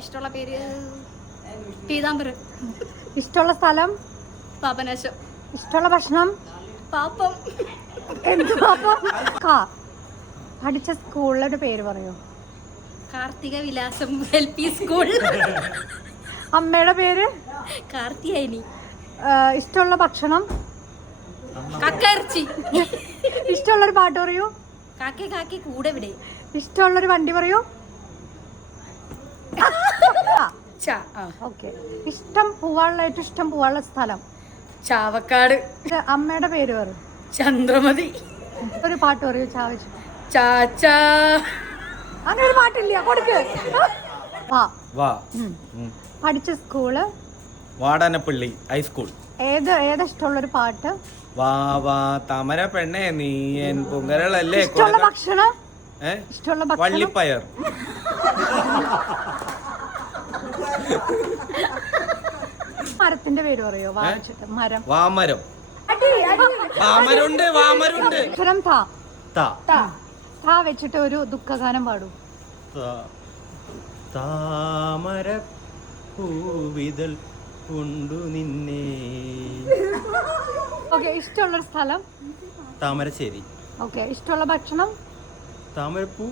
ഇഷ്ടമുള്ള പേര് പീതാംബരൻ. ഇഷ്ടമുള്ള സ്ഥലം പാപനാശം. ഇഷ്ടമുള്ള ഭക്ഷണം പാപ്പം. എന്ത് പാപ്പം? കാ പഠിച്ച സ്കൂളിലൊരു പേര് പറയോ? കാർത്തിക വിലാസം LP സ്കൂൾ. അമ്മയുടെ പേര് കാർത്തിയായിനി. ഇഷ്ടമുള്ള ഭക്ഷണം കക്കയിറച്ചി. ഇഷ്ടമുള്ളൊരു പാട്ട് പറയൂ. കാക്കെ കാക്കെ കൂടെ വിടെ. ഇഷ്ടമുള്ളൊരു വണ്ടി പറയൂ. ഓക്കെ. ഏറ്റവും ഇഷ്ടം പോവാനുള്ള സ്ഥലം ചാവക്കാട്. അമ്മയുടെ പേര് പറയൂ. ചന്ദ്രമതി. ഒരു പാട്ട് പറയൂ. ചാവച്ചു ചാച്ചാ. അങ്ങനെ ഒരു പാട്ടില്ല. കൊടുക്ക്. പഠിച്ച സ്കൂള് വാടാനപ്പള്ളി ഹൈസ്കൂൾ. ഏതാ ഇഷ്ടമുള്ളൊരു പാട്ട്? വാ വാ താമര പെണ്ണേ നീ എൻ പൊങ്കരളല്ലേ. ഇഷ്ടമുള്ള ഭക്ഷണം വള്ളിപ്പയർ. മരത്തിന്റെ പേര് പറയോ? മരം. വാമരം. വാമരുണ്ട്. അക്ഷരം താ വെച്ചിട്ട് ഒരു ദുഃഖഗാനം പാടൂ. താമര പൂവിതൾ കൊണ്ടു നിന്നെ. ഓക്കെ. ഇഷ്ടമുള്ളൊരു സ്ഥലം താമരശ്ശേരി. ഓക്കെ. ഇഷ്ടമുള്ള ഭക്ഷണം താമരപ്പൂ.